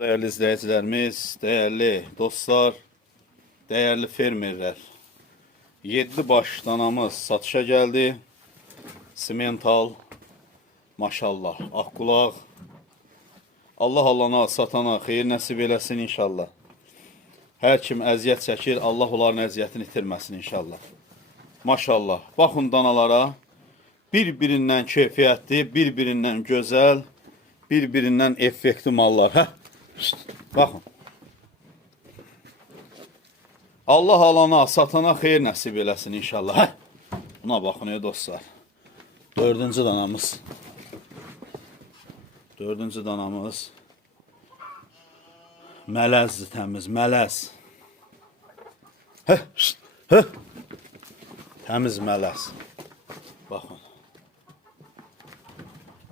Değerli izleyicilerimiz, değerli dostlar, değerli fermerler. 7 baş danamız satışa geldi. Simental, maşallah, akkulaq. Allah alana, satana xeyir nəsib eləsin inşallah. Hər kim əziyyət çəkir, Allah onların əziyyətini itirməsin inşallah. Maşallah, baxın danalara. Bir-birindən keyfiyyətli, bir-birindən gözəl, bir-birindən effektiv mallar. Hə? Baxın. Allah alana, satana xeyir nəsib eləsin inşallah. Hə? Buna baxın ey dostlar. Dördüncü danamız. Dördüncü danamız. Mələzdir təmiz, mələz. Hə? Hə? Təmiz mələz. Baxın.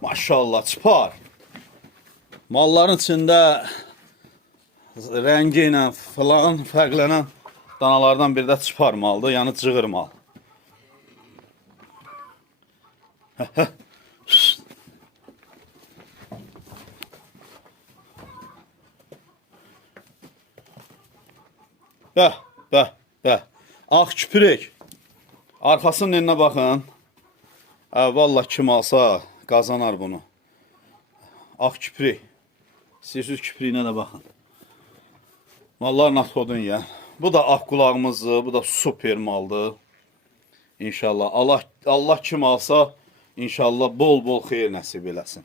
Maşallah, çıpar. Malların içində rəngi ilə falan fərqlənən danalardan bir də çıpar maldır, yəni cığır mal. Bəh. Ağ küpürük. Arxasının elinə baxın. Vallahi kim alsa qazanar bunu. Ağ küpürük. İstəyirsiniz küpürüyünə də baxın. Mallar natxodun ya. Bu da ağ qulağımızdır. Bu da super maldır. İnşallah. Allah kim alsa inşallah bol-bol xeyir nəsib eləsin.